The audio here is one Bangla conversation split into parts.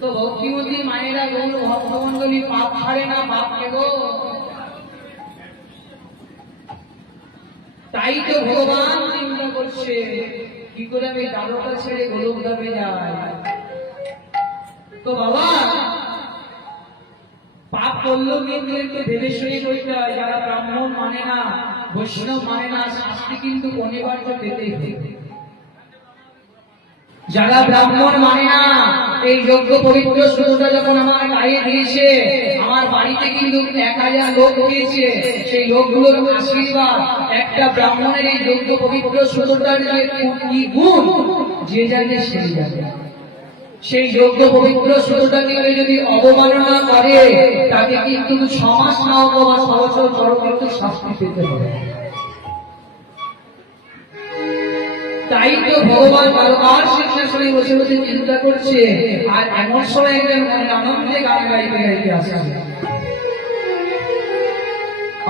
তো ভক্তিবতী মায়েরা গৌর ভক্তমন্ডলী পাপ ছাড়ে না, পাপ গো। তাই তো ভগবান চিন্তা করছে কি করে আমি দ্বারকা ছেড়ে গোলকধামে যাই। তো বাবা পাপ করলেও কিন্তু একটু ভেবে শুনে করতে হয়। যারা ব্রাহ্মণ মানে না, বৈষ্ণব মানে না, শাস্তি কিন্তু অনিবার্য পেতেই হবে। যারা ব্রাহ্মণ মানে না, এই যোগ্য পবিত্র সুতোটা যখন আমার গায়ে দিয়েছে, আমার বাড়িতে কিন্তু 1000 লোক হয়েছে, সেই লোকগুলোর আশীর্বাদ একটা ব্রাহ্মণের এই যোগ্য পবিত্র সুতোটার যে কি গুণ, যে জানে সে জানে। সেই যোগ্য পবিত্র সুতোটাকে যদি অবমাননা করে, তাকে কিন্তু 6 মাস না অথবা 6 বছর পরবর্তী শাস্তি পেতে হবে। তাই তো ভগবান বারবার সিংহাসনে বসে বসে চিন্তা করছে, আর এমন সময় একজন মনে আনন্দে গান গাইতে গাইতে আসে।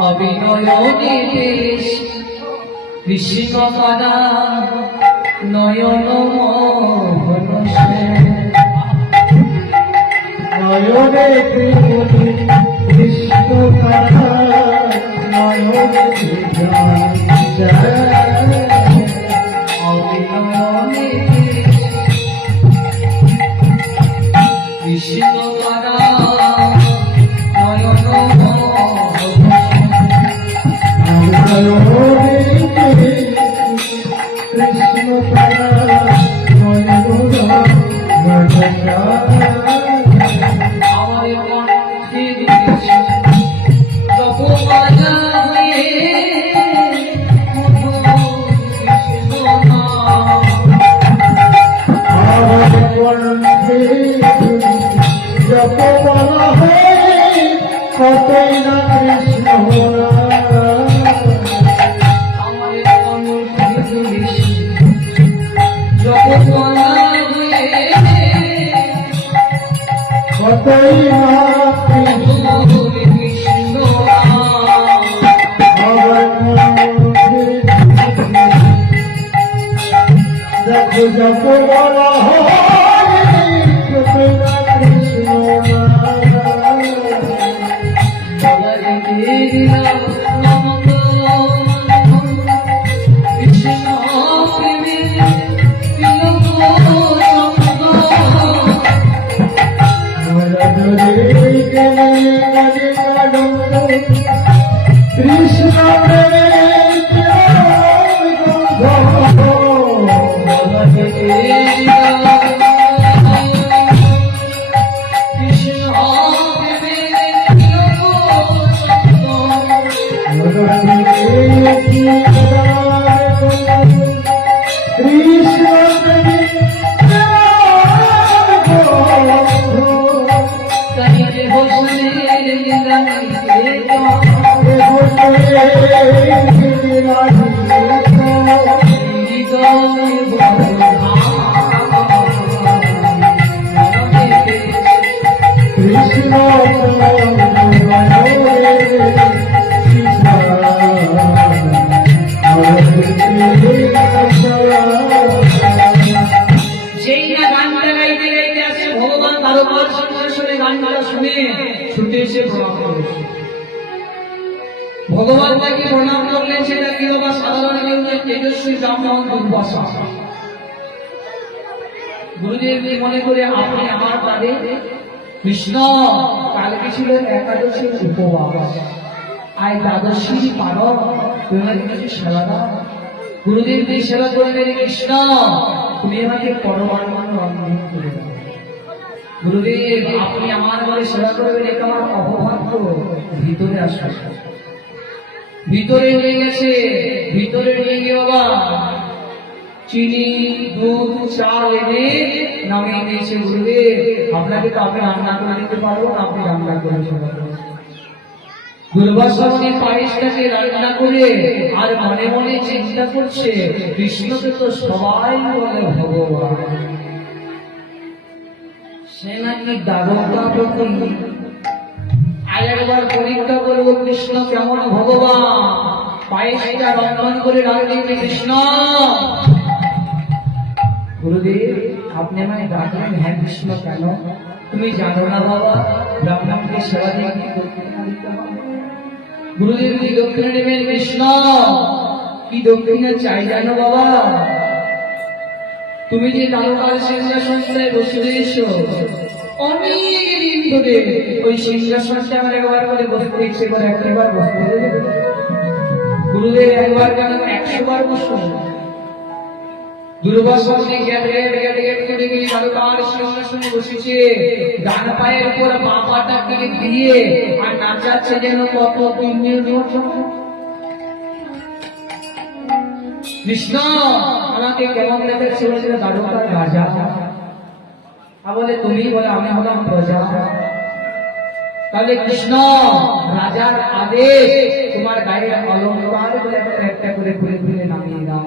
অবিনয়নে দেশ কৃষ্ণ পাদা নয়ন মোহন নয়নে কৃষ্ণ পাদা নয়নে কৃষ্ণ পাদা নয়ন কৃষ্ণ পাদা আমার কণ্ঠে জপ বাজা হয়ে যত বলা হয় কতই না কৃষ্ণ আমার যত বলা কতই না কৃষ্ণ দেখো যত বলা হয় কতই না ভগবান তাকে প্রণাম করলেন। সেটা কি বাবা সাধারণ কেউ তেজস্বী ব্রাহ্মণ দুর্বাসা। গুরুদেব মনে করে আপনি আমার তাদের কৃষ্ণ কালকে ছিল একাদশীর উপবাস, আজ দ্বাদশীর পালন, তোমার কিছু সেবা দাও। গুরুদেব সেবা করলেন, কৃষ্ণ তুমি আমাকে পরমানন্দ রন্ধন করে দাও। গুরুদেব আপনি আমার ঘরে সেবা করবেন, এটা আমার অপভাগ্য। ভিতরে আসা ভিতরে নিয়ে গেছে, ভিতরে নিয়ে গিয়ে বাবা চিনি দুধ চাল এনে নামিয়ে দিয়েছে। গুরুদেব আপনাকে তো আপনি রান্না করে দিতে পারবো না, আপনি রান্না করে সেবা করুন। দুর্বাসা মুনি পায়েসটাকে রান্না করে আর মনে মনে চিন্তা করছে, কৃষ্ণকে তো সবাই বলে ভগবান, সে নাকি দ্বারকা প্রতি। আর একবার পরীক্ষা করবো কৃষ্ণ কেমন ভগবান। পায়েসটা রন্ধন করে রাখলেন কৃষ্ণ। গুরুদেব আপনি আমায় ডাকলেন হ্যাঁ কৃষ্ণ কেন? তুমি জানো না বাবা ব্রাহ্মণকে সেবা দিয়ে কি দক্ষিণা দিতে হবে? গুরুদেব কি দক্ষিণা নেবেন কৃষ্ণ? কি দক্ষিণা চাই জানো বাবা? তুমি যে দ্বারকার সিংহাসনে বসে রয়েছো অনেকদিন ধরে ওই সিংহাসনটা আমার একবার করে বসতে ইচ্ছে করে একবার বসতে দেবে? গুরুদেব একবার কেন 100 বার বসুন। দুর্বাসা মুনি গেট করে গিয়ে দ্বারকার সিংহাসনে বসেছে, ডান পায়ের উপর বাঁ পাটাকে দিয়ে আর নাচাচ্ছে যেন কত দিনের বছর। কৃষ্ণ আমাকে কেমন দেখাচ্ছে বলেছিল দ্বারকার রাজা, বলে তুমি বলে আমি হলাম প্রজা। তাহলে কৃষ্ণ রাজার আদেশ তোমার গায়ের অলঙ্কার বলে একটা করে খুলে খুলে নামিয়ে দাও।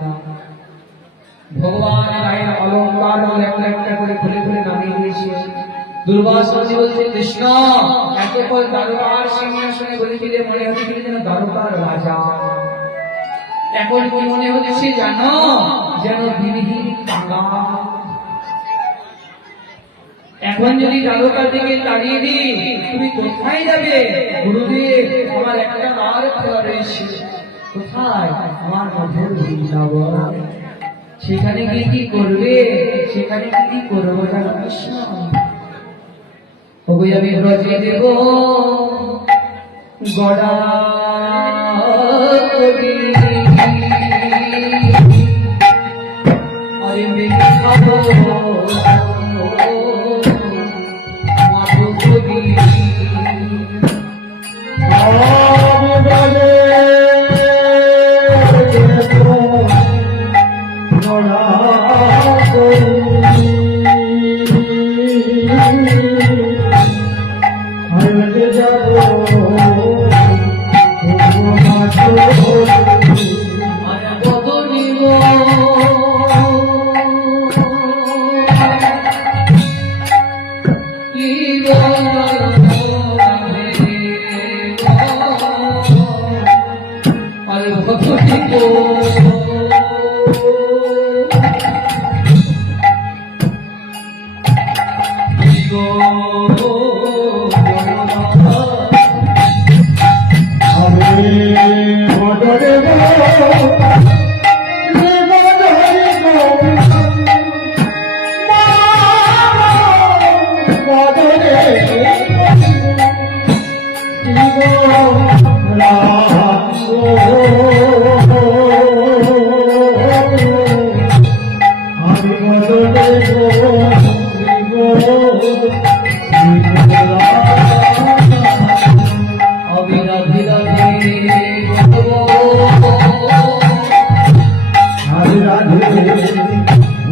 ভগবান গায়ের অলঙ্কার বলে একটা করে খুলে খুলে নামিয়ে দিয়েছে। দুর্বাসা মুনি বলছে কৃষ্ণ এতক্ষণ দ্বারকার সিংহাসনে বলেছিলে মনে হচ্ছিল যেন দ্বারকার রাজা, এখন কি মনে হচ্ছে জানো যেন দিনহীন টাকা। এখন যদি দ্বারকার দিকে তাড়িয়ে দিই তুমি কোথায় যাবে? গুরুদেব আমার একটা আর খোলা রয়েছে। কোথায়? আমার মধুর বৃন্দাবন। সেখানে গিয়ে কি করবে? সেখানে কি করবো জানো কৃষ্ণ? ওগো আমি ব্রজে দেব গড়া করি আরে মেঘে খাবো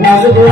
মাধু করি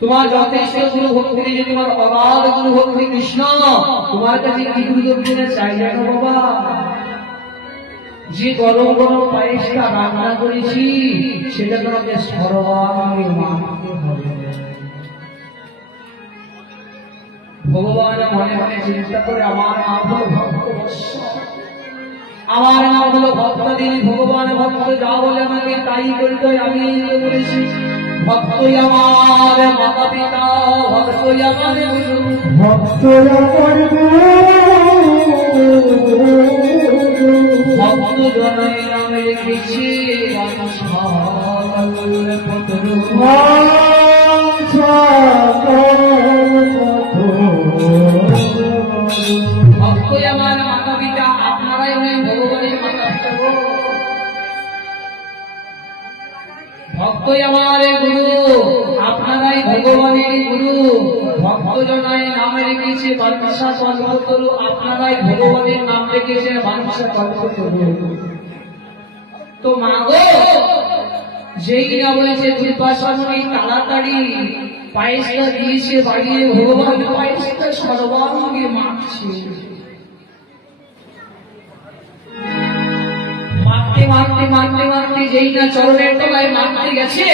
তোমার যথেষ্ট গুরু ভক্তি যদি তোমার অগাধ গুরু ভক্তি কৃষ্ণ তোমার কাছে কি গুরু দক্ষিণা চাই জানো বাবা? যে গরম গরম পায়েসটা রান্না করেছি সেটা তোমাকে সর্বাঙ্গে মানতে হবে। ভগবান মনে মনে চিন্তা করে আমার নাম হলো ভক্তবৎস, আমার নাম হলো ভক্তদিন। ভগবান ভক্ত যা বলে আমাকে তাই করতে আমি বলেছি। ভক্তই আমার মাতা পিতা, ভক্তই আমার গুরু, ভক্তরা ভক্ত জনাই নামে রেখেছি ভক্তই আমার মাতা পিতা। আপনারাই হলেন ভগবানের মাতা পিতা। ভক্তই আমার গুরু, আপনারাই ভগবানের গুরু। ভক্ত জনাই নাম রেখেছে বাঞ্ছা কল্পতরু, আপনারাই ভগবানের নাম রেখেছে বাঞ্ছা কল্পতরু। তো মাগো, যেই না বলেছে দুর্বাসনকে তাড়াতাড়ি পায়েসটা দিয়েছে বাড়িয়ে, ভগবান পায়েসটা সর্বাঙ্গে মাখছে। মাখতে মাখতে মাখতে মাখতে যেই না চরণের তলায় মাখতে গেছে,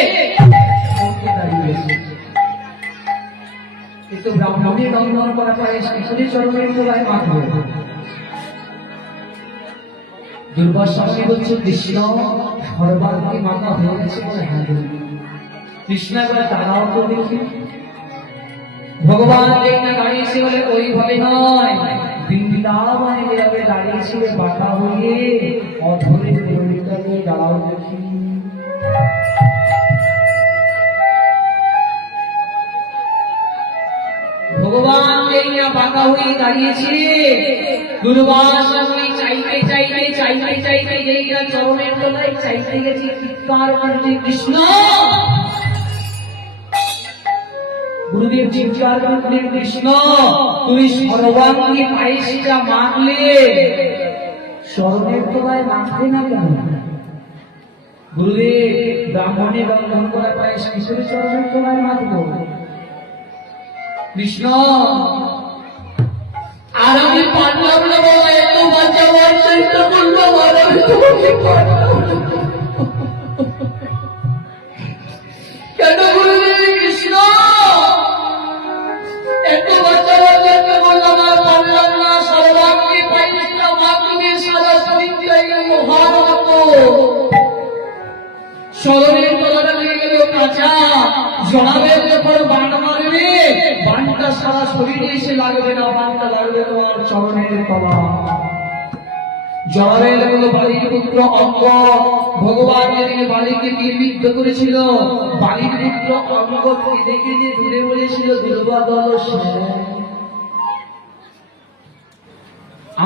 কিন্তু ব্রাহ্মণের রন্ধন করা পায়েস কিশোরী চরণের তলায় মাখবে। দুর্বাসনে বলছে কৃষ্ণ সর্বাঙ্গে মাখা হয়ে গেছে বলে হ্যাঁ। কৃষ্ণ করে তারাও তো দেখি ভগবান যেটা দাঁড়িয়েছে বলে ওইভাবে নয়, বৃন্দাবনে যেভাবে দাঁড়িয়েছিল বাঁকা হয়ে অধরের দেবতাকে দাঁড়াও দেখি। ভগবান যেটা বাঁকা হয়ে দাঁড়িয়েছে, দুর্বাসনে চাইতে চাইতে চাইতে চাইতে যেইটা চরণের তলায় চাইতে গেছে, চিৎকার করছে কৃষ্ণ। গুরুদেব চিৎকার করলেন কৃষ্ণ তুমি সর্বাঙ্গে পায়েসটা মাখলে, চরণের তলায় মাখলে না কেন? গুরুদেব ব্রাহ্মণের রন্ধন করা পায়েস কিশোরী চরণের তলায় মাখবো। কৃষ্ণ আর আমি পারলাম না বাবা, এত বাঁচাবার চেষ্টা করলাম আর আমি তোমাকে পারলাম না। কেন গুরুদেব কৃষ্ণ এত বাঁচাবার চেষ্টা করলাম আর পারলাম না? সর্বাঙ্গে পায়েসটা মাখলে সারা শরীরটাই লোহার মতো, চরণের তলাটা লেগে গেল কাঁচা, জড়াবের যখন বান মারবে বানটা সারা শরীরে এসে লাগবে না, বানটা লাগবে তোমার চরণের তলা। জড়াবের হলো বালির পুত্র অঙ্গ, ভগবান যেদিকে বালিকে নির্বিদ্ধ করেছিল, বালির পুত্র অঙ্গ কেঁদে কেঁদে দূরে বলেছিল দুর্বাদল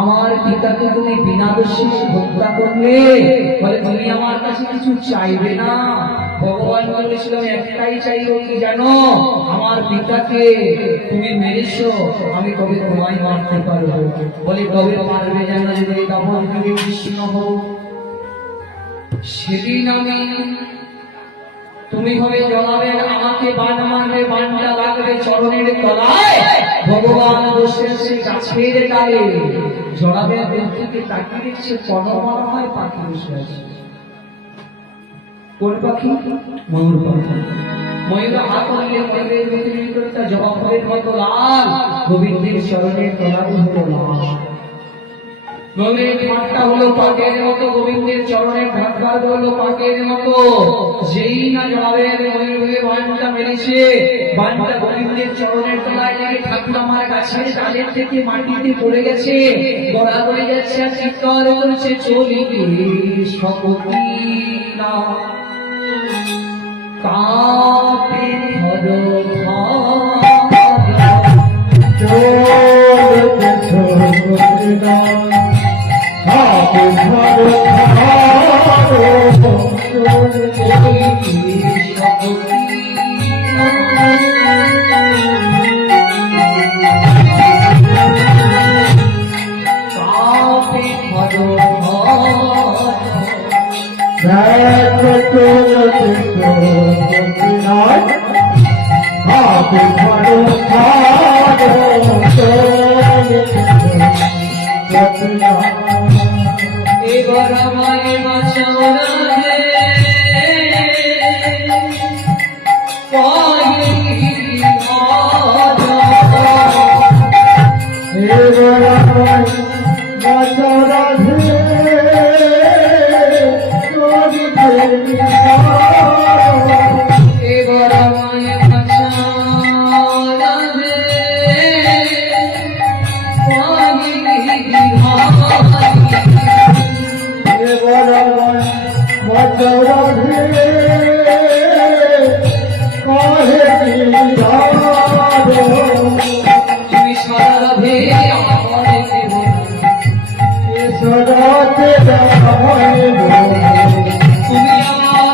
আমার পিতাকে তুমি বিনা দোষে হত্যা করলে, বলে তুমি আমার কাছে কিছু চাইবে না। ভগবান বলেছিল আমি একটাই চাইব, কি জানো? আমার পিতাকে তুমি মেরেছো, আমি কবে তোমায় মারতে পারবো। বলে কবে পারবে জানো? যদি তখন তুমি কৃষ্ণ হও, সেদিন আমি তুমি হবে জড়াবেন, আমাকে বান মারবে, বানটা লাগবে চরণের তলায়। ভগবান বসে আছে গাছের ডালে, জড়াবেন ব্যক্তিকে তাকিয়ে দেখছে, কোনো মনে হয় পাখি বসে আছে। কোন পাখি? ময়ূর পাখি। ময়ূর হাত হলে ময়ূরের ভিতরে তার জবাবের মতো লাল, গোবিন্দের চরণের তলায় হলো লাল। ময়ূরের ঠাট্টা হলো পাকের মতো, গোবিন্দের চরণের ঠাট্টা হলো পাকের মতো। যেই না জড়াবের ময়ূরের বানটা মেরেছে, বানটা গোবিন্দের চরণের তলায় লেগে ঠাকুর আমার গাছের ডালের থেকে মাটিতে পড়ে গেছে, গড়া করে যাচ্ছে আর চিৎকার করছে চলি সকতি না কাপে ধরো এবার আমায় বাঁচাও রাধে, এবার আমায় বাঁচাও রাধে, তুমি সারা রাধে আমার তুমি আমার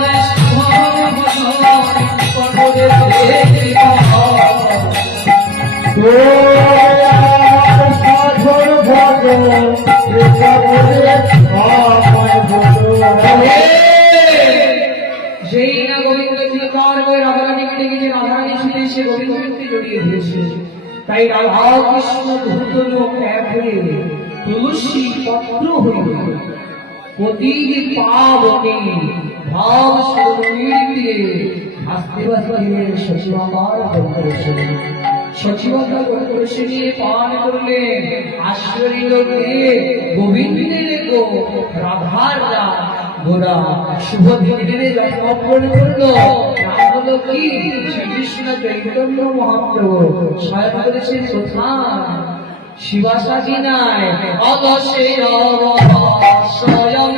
তাই রাধা কৃষ্ণ ধূতন এক হয়ে তুলসী পত্র হয়ে প্রতি পাবনে ভাব সুরীরে আস্তে আস্তে সচিবাবার বন্ধুরে সচিবাবা বন্ধুরে নিয়ে পান করলেন আশ্চর্য দিয়ে গোবিন্দের গো রাধার গোরা শুভ দিনে জন্মগ্রহণ করলো। নাম হলো কি শ্রীকৃষ্ণ চৈতন্য মহাপ্রভু। স্বয়ং করেছেন কোথায়? শিবাসাজি নাই অবশ্যই স্বয়ং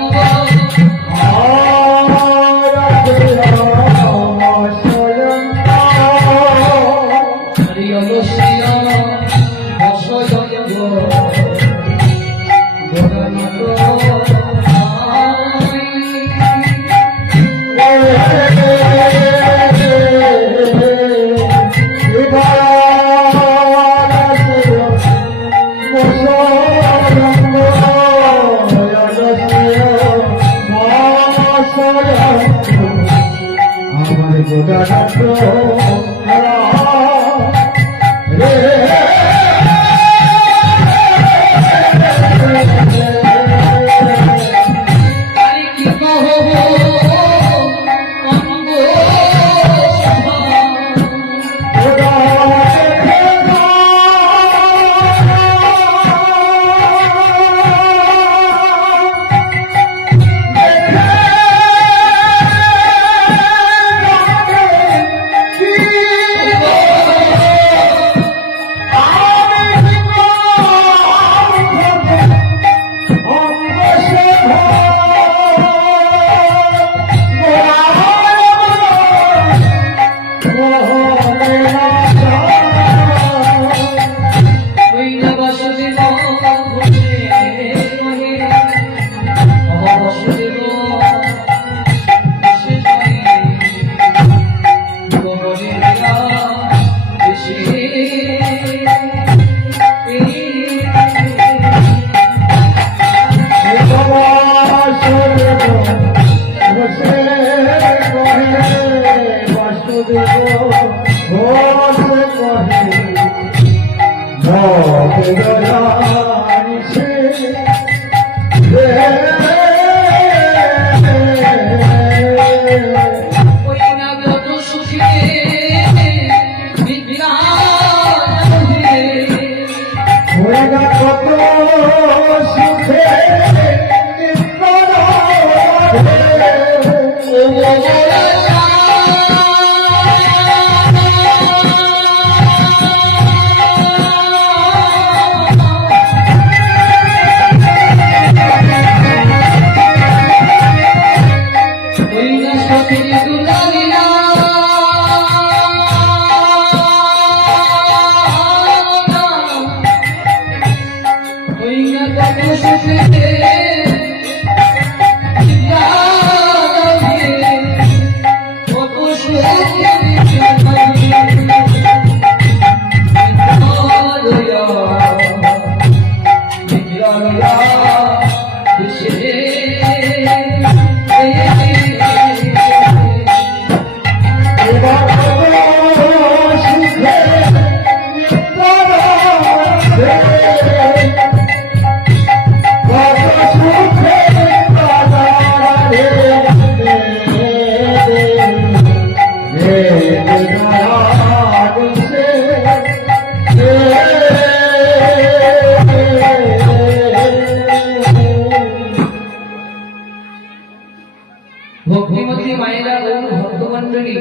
ভক্তিমতী মায়েরা ও ভক্তমণ্ডলী,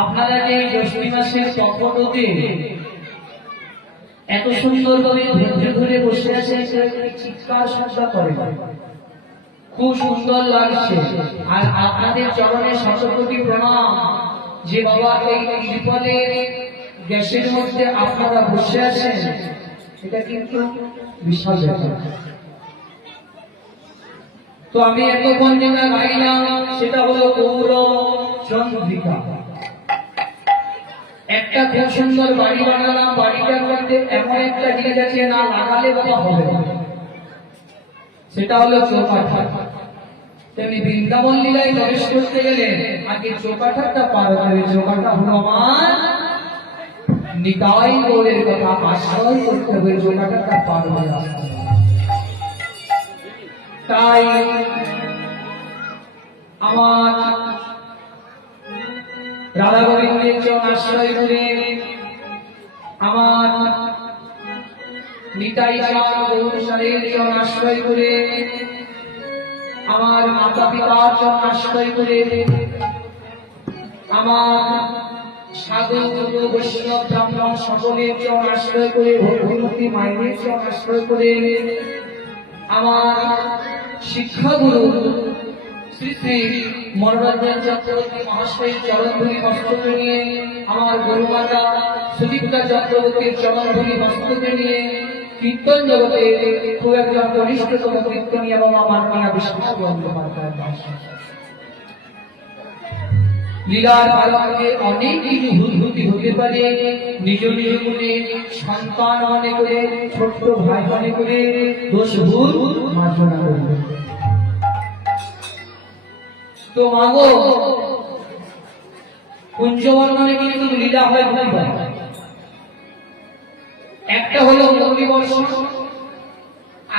আপনারা যে জ্যৈষ্ঠী মাসের তপব্রতে এত সুন্দরভাবে ধৈর্য ধরে বসে আছেন, চিৎকার শব্দ করে খুব সুন্দর লাগছে। আর আপনাদের চরণে শতকোটি প্রণাম যে বাবা এই বিপদে গ্যাসের মধ্যে আপনারা বসে আছেন, এটা কিন্তু বিশাল ব্যাপার। তো আমি এতক্ষণ যেটা গাইলাম সেটা হলো গৌর চন্দ্রিকা। একটা খুব সুন্দর বাড়ি বানালাম, বাড়িটার মধ্যে এমন একটা জিনিস আছে না লাগালে বাবা হবে না, সেটা হলো চৌকাঠা। তেমনি বৃন্দাবন লীলায় প্রবেশ করতে গেলে আগে চৌকাঠাটা পার হবে। চৌকাঠা হলো আমার নিতাই গৌরের কথা আশ্রয় করতে হবে, জোটাটা তার পার হয়ে আসতে হবে। তাই আমার রাধা গোবিন্দের চরণ আশ্রয় করে, আমার নিতাই গৌর সারের চরণ আশ্রয় করে, আমার মাতা পিতার চরণ আশ্রয় করে, আমার সাধু বৈষ্ণব ব্রাহ্মণ সকলের চরণ আশ্রয় করে, ভক্তিমতী মায়ের চরণ আশ্রয় করে, আমার শিক্ষাগুরু শ্রী শ্রী মনোরঞ্জন চক্রবর্তী মহাশয়ের চরণধূলি মস্তকে নিয়ে, আমার গুরুমাতা সুদীপ্তা চক্রবর্তীর চরণধূলি মস্তকে নিয়ে, কীর্তন জগতে খুব একজন কনিষ্ঠতম কীর্তনী এবং আমার মায়া বিষ্ণু বন্দ্যোপাধ্যায় লীলার আলোকে অনেক কিছু হুদহুতি হতে পারে। নিজ নিজ মনে সন্তান মনে করে, ছোট্ট ভাই মনে করে দোষ ভুল মার্জনা করবে। তো মাগো, কুঞ্জবর্ণনে কিন্তু লীলা হয় দুইবার। একটা হলো মুরলী বর্ষণ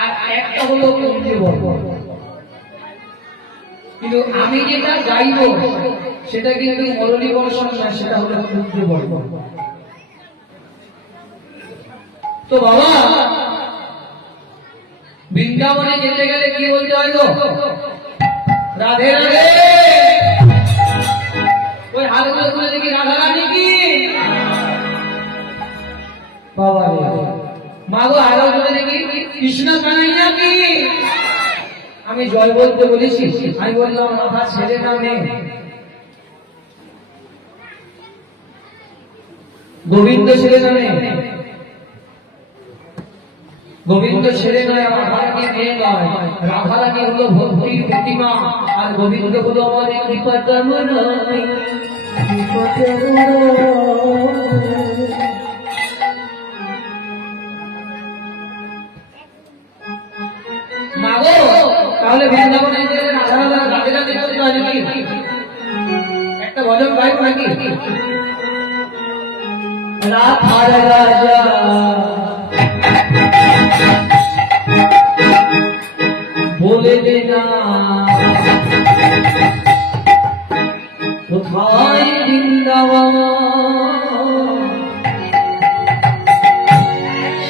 আর একটা হলো কুঞ্জবর্ণ। কিন্তু আমি যেটা গাইব সেটা কিন্তু মুরলী বর্ষণ না, সেটা হলো কুঞ্জবর্ণ। তো বাবা, বৃন্দাবনে যেতে গেলে কি বলতে হয় গো? রাধে রাধে। ওই হাতগুলো তুলে দেখি রাধা রানী কি বাবা রে। মাগো হাতগুলো তুলে দেখি কৃষ্ণ কানাইয়া কি। আমি জয় বলতে বলেছি, আমি বললাম রাধা ছেলে না মেয়ে? গোবিন্দ ছেলে না মেয়ে? গোবিন্দ ছেলে নয়, রাধারানী মেয়ে নয়। রাধারানী হলো ভক্তির প্রতিমা, আর গোবিন্দ হলো আমাদের কৃপাচরণ। মাগো, তাহলে বৃন্দাবনে রাধা রাধা রাধে রাধে করতে হয় নাকি? একটা ভজন গাইব নাকি? রাধার রাজা বলে দে না কোথায় বৃন্দাবন,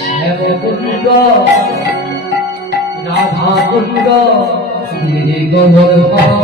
শ্যামকুণ্ড রাধাকুণ্ড গিরিগোবর্ধন।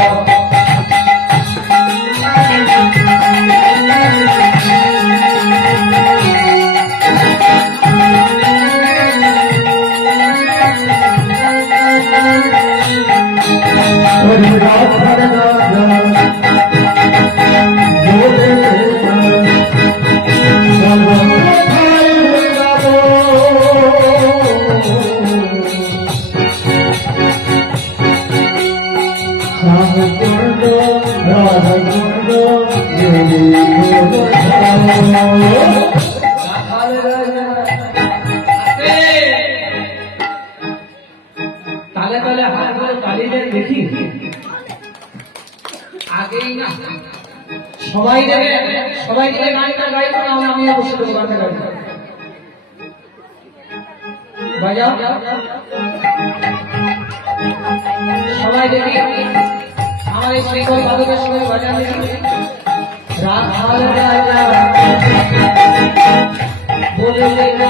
তালে তালে হাতগুলো তালি দেন দেখি। আগেই না সবাই দেবে, সবাই দিলে গানটা গাইব না, আমি বসে দেবো গানটা গাইব। বাজাও সবাই দেখি, আমার এই শ্রীকর বাদকের সবাই বাজান দেখি। রাধার রাজা বলে দে না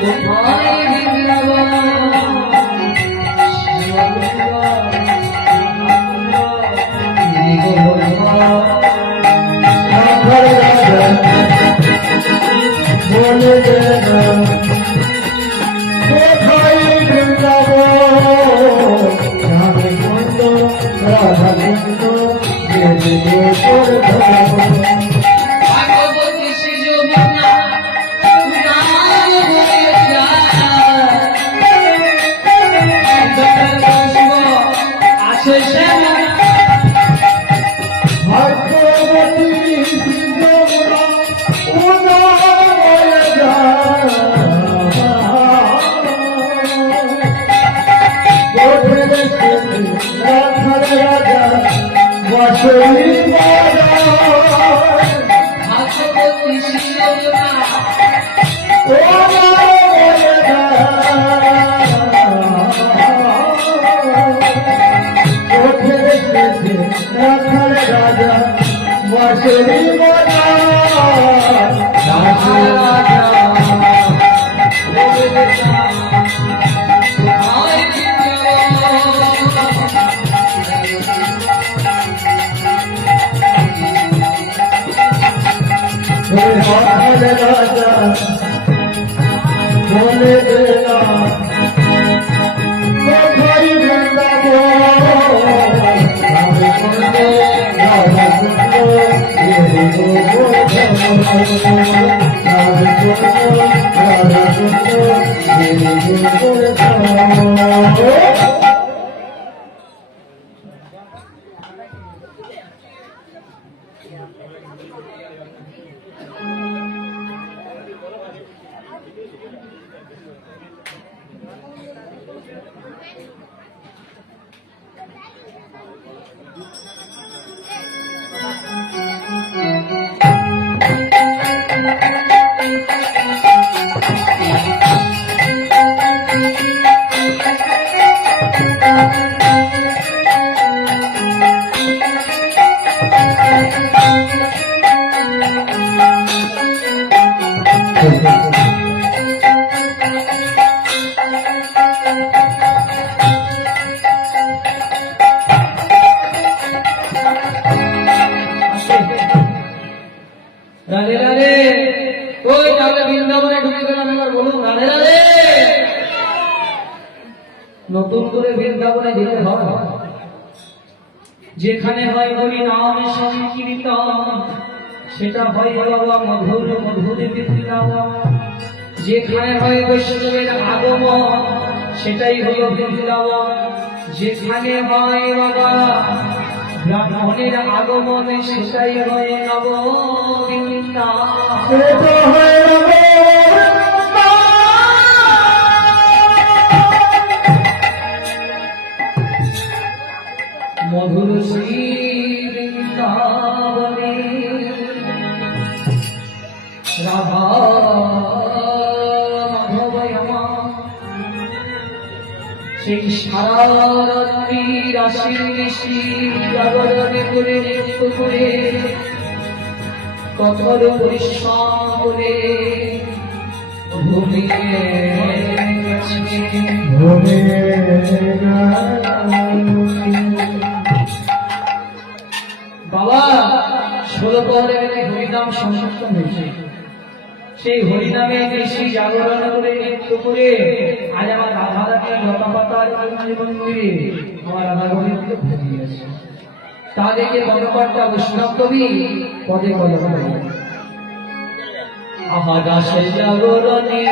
কোথায় বৃন্দাবন, বলে দে না কোথায় বৃন্দাবন, শ্যামকুণ্ড রাধাকুণ্ড গিরিগোবর্ধন। ভাগবতী শ্রী যমুনা নাম বলে আছে শ্যামা। ভাগ্যবতী যমুনা উদার বয়ে যায়, ওঠে রাধার রাজা বাঁশরি বাজায়। ভাগবতী দেশেরি মজা রাধা রাধা রাধা রাজা বলে দেনা কোথায় বৃন্দাবন রাধে কুন্দ রাধা কুন্দ রাধে কুন্দ রাধে রাধে। ওই তাহলে বৃন্দাবনে ঢুকে গেলাম, এবার বলুন রাধে রাধে। নতুন করে বৃন্দাবনে যেতে হয়, যেখানে হয় হরি নাম সংকীর্তন, সেটা হয় বাবা মধুর মধুর বৃন্দাবন। যেখানে হয় বৈষ্ণবের আগমন, সেটাই হলো বৃন্দাবন। যেখানে হয় বাবা ব্রাহ্মণের আগমন, সেটাই হয় নব মধুর শ্রী বৃন্দাবনে রাধা মাধবয় আমার। সেই সারা রাত্রি রাশি ঋষি জাগরণে করে নৃত্য করে কঠোর পরিশ্রম করে ঘুমিয়ে গেছে। বাবা 16 প্রহরে হরিনাম সংকীর্তন হয়েছে। সেই হরিনামে ঋষি জাগরণ করে নৃত্য করে আজ আমার রাধা রানী লতা পাতার মন্দিরে আমার রাধা গোবিন্দ ঘুমিয়ে আছে। তা দেখে কতকটা বৈষ্ণব কবি পদে পদে বলে, আহা দাসে জাগরণে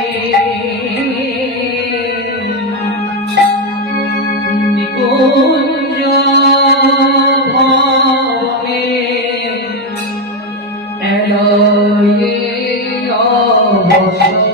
নিকুঞ্জ ভবনে এলয়ে অবসরে।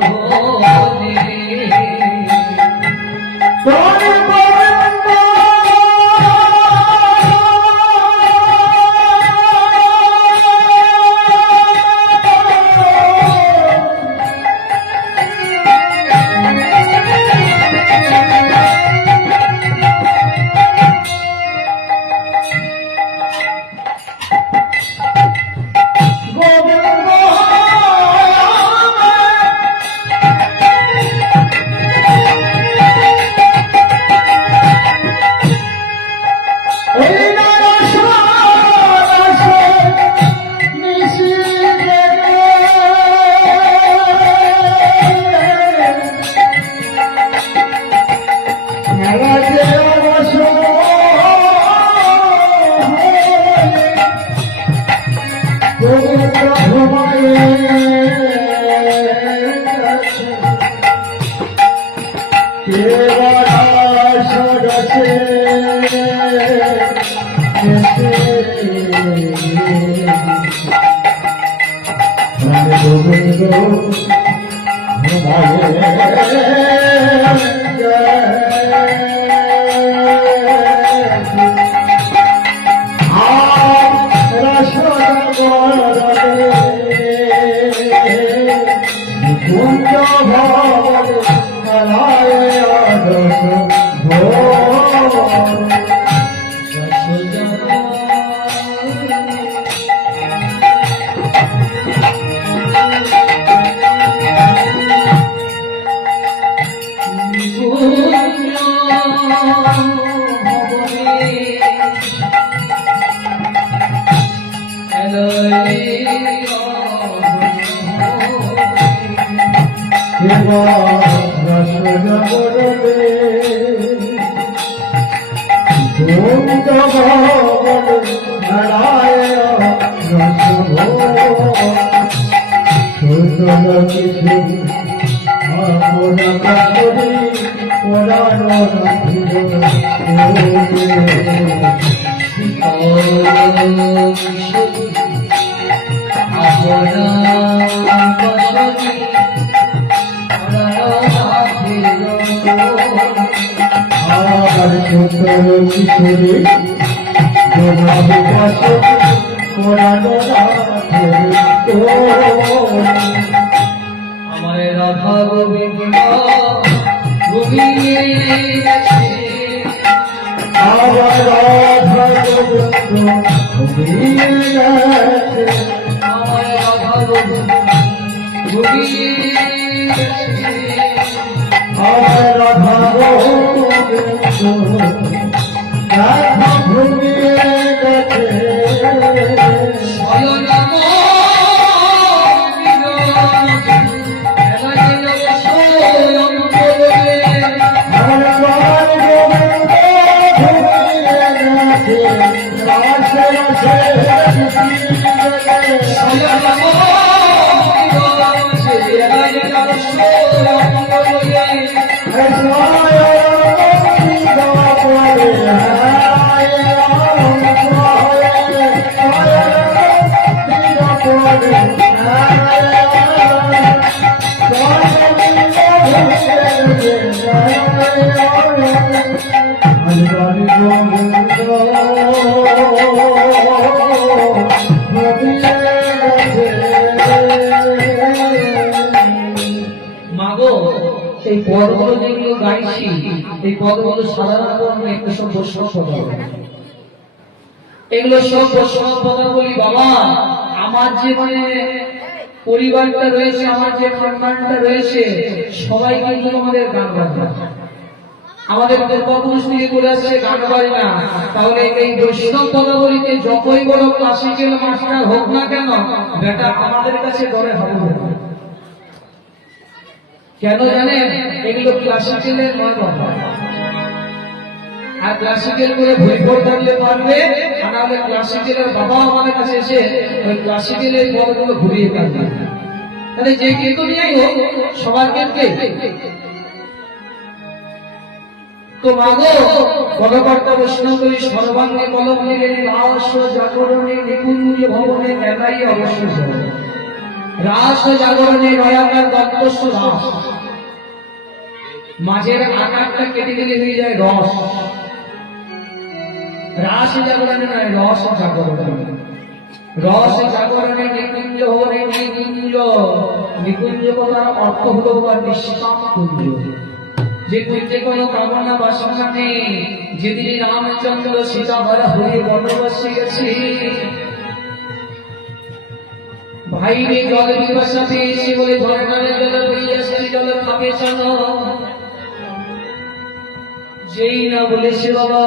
আমার রাধা গোবিন্দ ঘুমিয়ে গেছে আমার রাধা গোবিন্দ ঘুমিয়ে গেছে আমার রাধা গোবিন্দ ঘুমিয়ে গেছে আমার রাধা গোবিন্দ রাধা ঘুমিয়ে গেছে এই পদগুলো যেগুলো গাইছি এই পদগুলো সাধারণত আমরা একটু সব বৈষ্ণব পদ এগুলো সব বৈষ্ণব পদ বলি বাবা। আমার যে মানে পরিবারটা রয়েছে, আমার যে খানদানটা রয়েছে, সবাই কিন্তু আমাদের গান বাজনা, আমাদের পূর্বপুরুষ থেকে করে আসছে গান বাজনা। তাহলে এই বৈষ্ণব পদাবলীতে যতই বড় ক্লাসিক্যাল মাস্টার হোক না কেন, বেটা আমাদের কাছে দরে হবে না। কেন জানেন? এগুলো ক্লাসিক্যালের নয় বাবা। আর ক্লাসিক্যাল করে বই পড়তে পারবে, আর নাহলে ক্লাসিক্যালের বাবা আমাদের কাছে এসে ওই ক্লাসিক্যালের পদগুলো ঘুরিয়ে কাটবে। তাহলে যে কীর্তনিয়াই হোক সবার ক্ষেত্রে তো মাগো গণকর্তা বৈষ্ণবী সর্বাঙ্গে কলম নিলে রাস জাগরণে নিকুঞ্জ ভবনে একাই অবশ্য রাস জাগরণে রয়াকার দত্তস্ব রাস, মাঝের আকারটা কেটে দিলে হয়ে যায় রস। রাস জাগরণে নয়, রস জাগরণে। রস জাগরণে নিকুঞ্জ ভবনে নিকুঞ্জ, নিকুঞ্জ কথার অর্থ হলো নিষ্কাম কুঞ্জ, যে কুঞ্জে কোনো কামনা বাসনা নেই। যেদিন রামচন্দ্র সীতা ভরা হয়ে বনবাসে গেছে, ভাই রে জল পিপাসা পেয়েছে বলে ঝর্ণার জল বইয়া সেই জল খাবে চলো। যেই না বলেছে বাবা,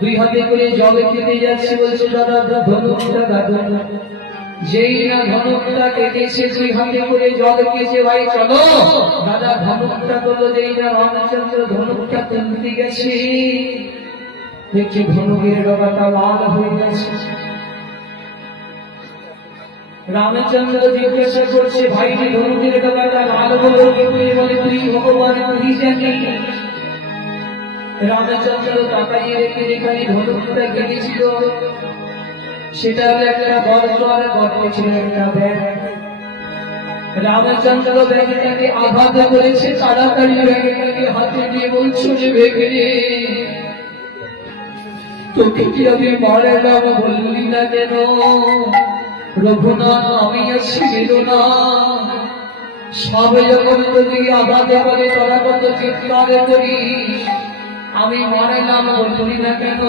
দুই হাতে করে জল খেতে যাচ্ছে, বলছে দাদা ধনুকটা দাদা। যেই না ধনুকটা কেটেছে, দুই হাতে করে জল খেয়েছে, ভাই চলো দাদা ধনুকটা করলো। যেই না রামচন্দ্র ধনুকটা তুলতে গেছে, দেখছে ধনুকের ডগাটা লাল হয়ে গেছে। রামচন্দ্র জিজ্ঞাসা করছে, ভাই ধনুকের ডগাটা লাল হলো কি করে? বলে তুই ভগবান তুই জানি। রামচন্দ্র তাকাইয়ে রেখে যেখানে ধনুকটা কেটেছিল সেটা একটা গর্ত, আর গর্তে ছিল একটা ব্যাগ। রামচন্দ্র ব্যাগটাকে আঘাত করেছে, তাড়াতাড়ি ব্যাগটাকে হাতে দিয়ে বলছো যে ভেবে রে তোকে কি আমি মারলাম বললি না কেন? রঘুনাথ আমি ছিল না, সবে যখন তোকে আঘাত করে তোরা কত চিৎকার করি, আমি মারলাম বললি না কেন?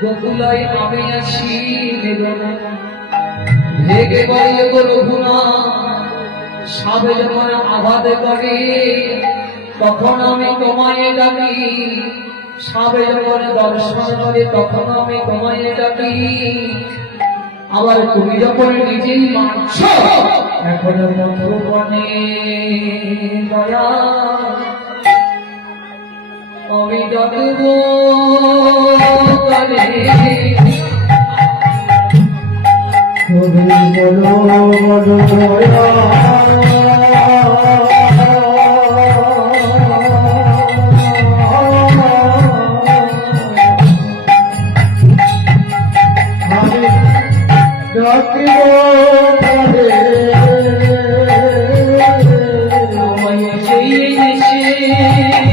গোকুলায় আমি আছি ভেগে বলে রঘুনাথ, সবে যখন আঘাত করে তখন আমি তোমায় ডাকি, সাবে যখন দর্শন করে তখন আমি তোমায় ডাকি, আবার তুমি যখন নিজেই মানছ এখন মধুবনে দয়া আমি ডাকব তবে তুমি বলো মধুময়া আমি ডাকিব তবে আমায় সেই দেশে